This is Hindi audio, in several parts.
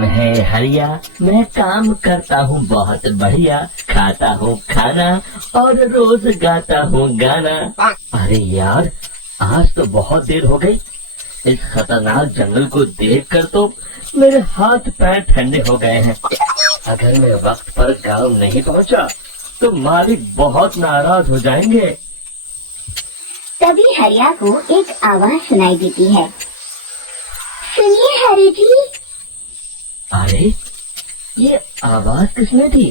नाम है हरिया, मैं काम करता हूँ बहुत बढ़िया, खाता हूँ खाना और रोज गाता हूँ गाना। अरे यार, आज तो बहुत देर हो गई। इस खतरनाक जंगल को देखकर तो मेरे हाथ पैर ठंडे हो गए हैं। अगर मैं वक्त पर गांव नहीं पहुंचा तो मालिक बहुत नाराज हो जाएंगे। तभी हरिया को एक आवाज सुनाई देती है। सुनिए हरि जी। अरे, ये आवाज किसने दी?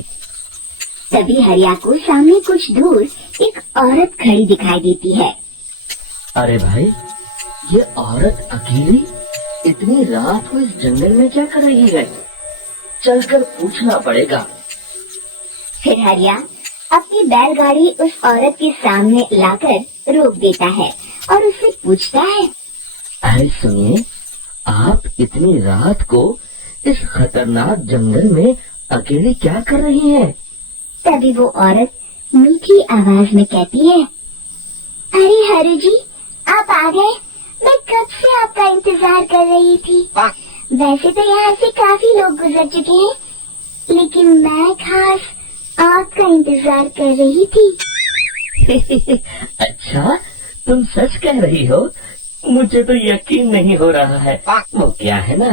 तभी हरिया को सामने कुछ दूर एक औरत खड़ी दिखाई देती है। अरे भाई, ये औरत अकेली इतनी रात को इस जंगल में क्या कर रही है? चलकर पूछना पड़ेगा। फिर हरिया अपनी बैलगाड़ी उस औरत के सामने लाकर रोक देता है और उससे पूछता है। अरे सुनिए, आप इतनी रात को इस खतरनाक जंगल में अकेले क्या कर रही हैं? तभी वो औरत मीठी आवाज में कहती है। अरे हरि जी, आप आ गए। मैं कब से आपका इंतजार कर रही थी। वैसे तो यहाँ से काफी लोग गुजर चुके हैं, लेकिन मैं खास आपका इंतजार कर रही थी। अच्छा, तुम सच कह रही हो? मुझे तो यकीन नहीं हो रहा है। वो क्या है ना,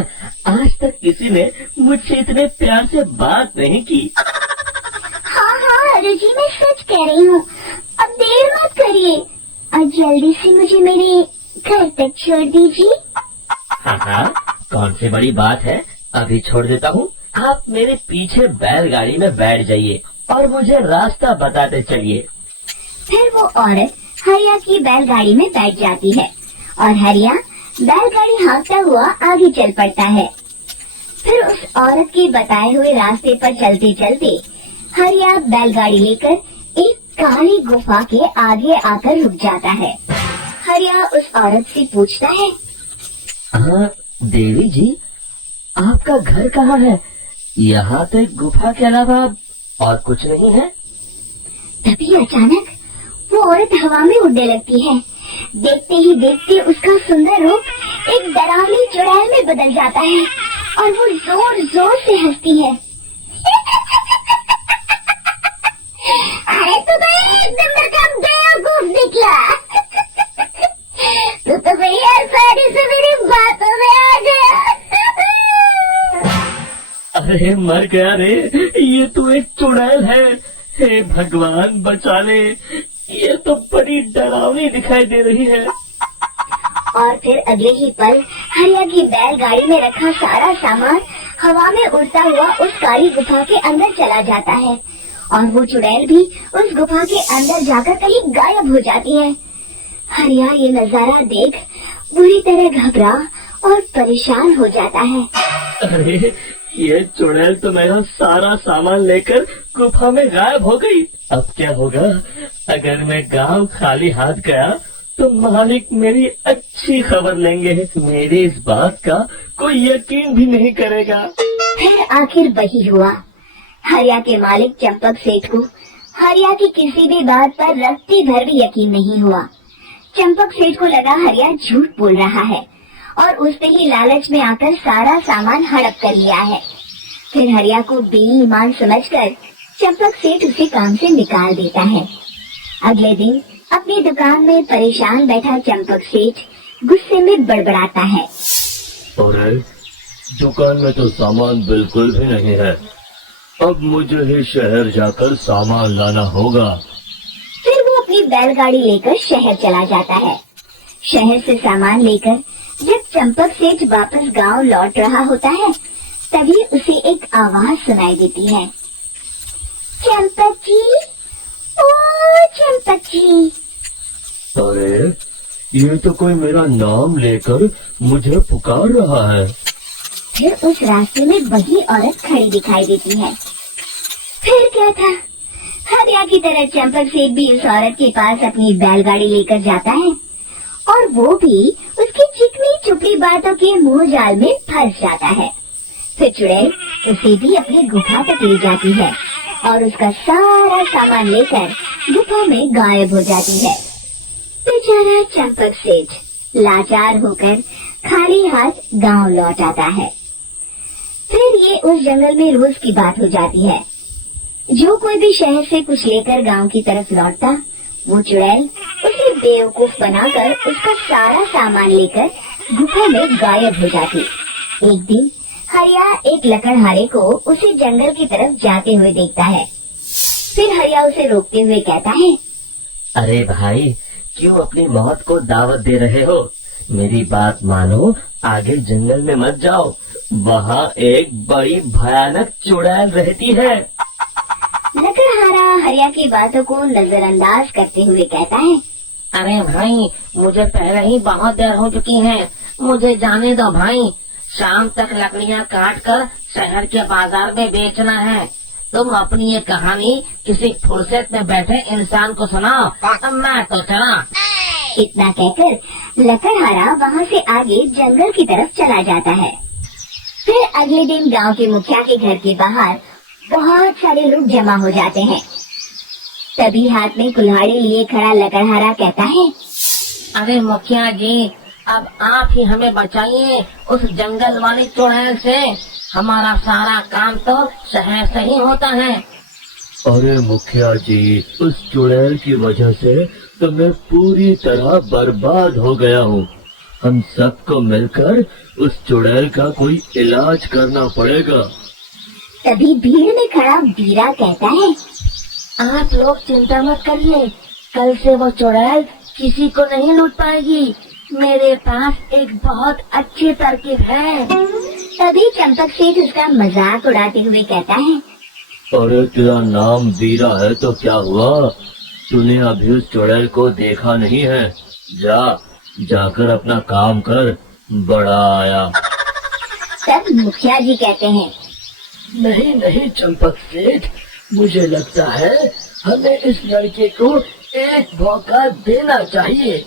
आज तक किसी ने मुझसे इतने प्यार से बात नहीं की। हाँ हरि जी, मैं सच कह रही हूँ। अब देर मत करिए और जल्दी से मुझे मेरे घर तक छोड़ दीजिए। हाँ, कौन सी बड़ी बात है, अभी छोड़ देता हूँ। आप मेरे पीछे बैलगाड़ी में बैठ जाइए और मुझे रास्ता बताते चलिए। फिर वो औरत हरिया की बैलगाड़ी में बैठ जाती है और हरिया बैलगाड़ी हाँकता हुआ आगे चल पड़ता है। फिर उस औरत के बताए हुए रास्ते पर चलते चलते हरिया बैलगाड़ी लेकर एक काली गुफा के आगे आकर रुक जाता है। हरिया उस औरत से पूछता है। हाँ देवी जी, आपका घर कहाँ है? यहाँ तो एक गुफा के अलावा और कुछ नहीं है। तभी अचानक वो औरत हवा में उड़ने लगती है। देखते ही देखते उसका सुंदर रूप एक डरावनी चुड़ैल में बदल जाता है और वो जोर जोर से हंसती है। अरे तू तो एकदम का बेवकूफ निकला। तू तो भैया सारी से मेरी बातों में आ गया। अरे मर गया रे, ये तो एक चुड़ैल है। हे भगवान बचा ले, ये तो बड़ी डरावनी दिखाई दे रही है। और फिर अगले ही पल हरिया की बैलगाड़ी में रखा सारा सामान हवा में उड़ता हुआ उस काली गुफा के अंदर चला जाता है और वो चुड़ैल भी उस गुफा के अंदर जाकर कहीं गायब हो जाती है। हरिया ये नजारा देख बुरी तरह घबरा और परेशान हो जाता है। अरे, ये चुड़ैल तो मेरा सारा सामान लेकर गुफा में गायब हो गई। अब क्या होगा? अगर मैं गांव खाली हाथ गया तो मालिक मेरी अच्छी खबर लेंगे। मेरी इस बात का कोई यकीन भी नहीं करेगा। फिर आखिर वही हुआ। हरिया के मालिक चंपक सेठ को हरिया की किसी भी बात पर रत्ती भर भी यकीन नहीं हुआ। चंपक सेठ को लगा हरिया झूठ बोल रहा है और उसने ही लालच में आकर सारा सामान हड़प कर लिया है। फिर हरिया को बेईमान समझकर चंपक सेठ उसे काम से निकाल देता है। अगले दिन अपनी दुकान में परेशान बैठा चंपक सेठ गुस्से में बड़बड़ाता है। अरे, दुकान में तो सामान बिल्कुल भी नहीं है। अब मुझे ही शहर जाकर सामान लाना होगा। फिर वो अपनी बैलगाड़ी लेकर शहर चला जाता है। शहर से सामान लेकर जब चंपक सेठ वापस गांव लौट रहा होता है, तभी उसे एक आवाज सुनाई देती है। चंपक जी, ओ चंपक जी। अरे, ये तो कोई मेरा नाम लेकर मुझे पुकार रहा है। फिर उस रास्ते में वही औरत खड़ी दिखाई देती है। फिर क्या था, हरिया की तरह चंपक सेठ भी उस औरत के पास अपनी बैलगाड़ी लेकर जाता है और वो भी उसकी चिकनी चुपड़ी बातों के मुंह जाल में फंस जाता है। फिर चुड़ैल उसे भी अपनी गुफा तक ले जाती है और उसका सारा सामान लेकर गुफा में गायब हो जाती है। बेचारा चंपक सेठ लाचार होकर खाली हाथ गांव लौट आता है। फिर ये उस जंगल में रोज की बात हो जाती है। जो कोई भी शहर से कुछ लेकर गांव की तरफ लौटता, वो चुड़ैल उसे बेवकूफ बनाकर उसका सारा सामान लेकर गुफा में गायब हो जाती। एक दिन हरिया एक लकड़हारे को उसे जंगल की तरफ जाते हुए देखता है। फिर हरिया उसे रोकते हुए कहता है, अरे भाई, क्यों अपनी मौत को दावत दे रहे हो? मेरी बात मानो, आगे जंगल में मत जाओ, वहाँ एक बड़ी भयानक चुड़ैल रहती है। लकड़हारा हरिया की बातों को नजरअंदाज करते हुए कहता है, अरे भाई, मुझे पहले ही बहुत देर हो चुकी है, मुझे जाने दो भाई। शाम तक लकड़ियाँ काट कर शहर के बाजार में बेचना है। तुम अपनी ये कहानी किसी फुर्सत में बैठे इंसान को सुनाओ, मैं तो चला। इतना कहकर लकड़हारा वहाँ से आगे जंगल की तरफ चला जाता है। फिर अगले दिन गांव के मुखिया के घर के बाहर बहुत सारे लोग जमा हो जाते हैं। तभी हाथ में कुल्हाड़ी लिए खड़ा लकड़हारा कहता है, अरे मुखिया जी, अब आप ही हमें बचाइए उस जंगल वाली चुड़ैल से। हमारा सारा काम तो शहर से ही होता है। अरे मुखिया जी, उस चुड़ैल की वजह से तो मैं पूरी तरह बर्बाद हो गया हूँ। हम सबको मिलकर उस चुड़ैल का कोई इलाज करना पड़ेगा। तभी भीड़ में खड़ा वीरा कहता है, आप लोग चिंता मत करिए, कल से वो चुड़ैल किसी को नहीं लूट पाएगी। मेरे पास एक बहुत अच्छी तरकीब है। तभी चंपक सेठ उसका मजाक उड़ाते हुए कहता है, अरे तेरा नाम वीरा है तो क्या हुआ? तूने अभी उस चुड़ैल को देखा नहीं है? जाकर अपना काम कर, बड़ा आया। तब मुखिया जी कहते हैं, नहीं नहीं चंपक सेठ, मुझे लगता है हमें इस लड़के को एक मौका देना चाहिए।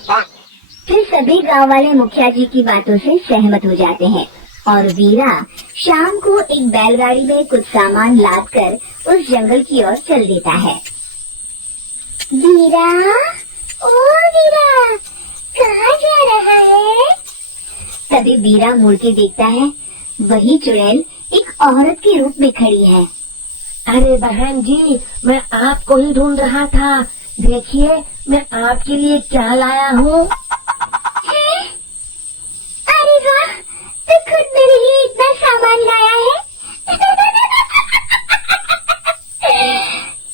फिर सभी गांव वाले मुखिया जी की बातों से सहमत हो जाते हैं और वीरा शाम को एक बैलगाड़ी में कुछ सामान लाद कर उस जंगल की ओर चल देता है। वीरा, ओ वीरा, कहाँ जा रहा है? तभी वीरा मुड़ के देखता है, वही चुड़ैल एक औरत के रूप में खड़ी है। अरे बहन जी, मैं आपको ही ढूंढ रहा था। देखिए, मैं आपके लिए क्या लाया हूँ। अरे वाह, तू खुद मेरे लिए इतना सामान लाया है।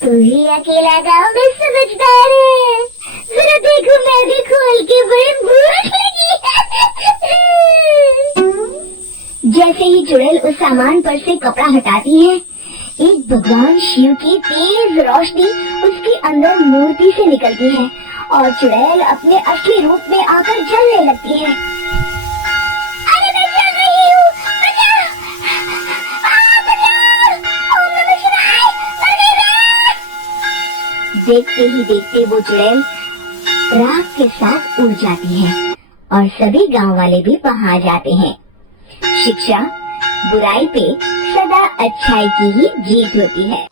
तू ही अकेला गाँव में समझदार है। जरा देखो, मैं भी खोल के बड़ी भूख लगी है। जैसे ही चुड़ैल उस सामान पर से कपड़ा हटाती है, एक भगवान शिव की तेज रोशनी उसके अंदर मूर्ति से निकलती है और चुड़ैल अपने असली रूप में आकर जलने लगती है। अरे मैं जल रही हूँ, बचाओ! बचाओ! ओम नमः शिवाय! देखते ही देखते वो चुड़ैल राख के साथ उड़ जाती है और सभी गांव वाले भी वहां जाते हैं। शिक्षा बुराई पे सदा अच्छाई की ही जीत होती है।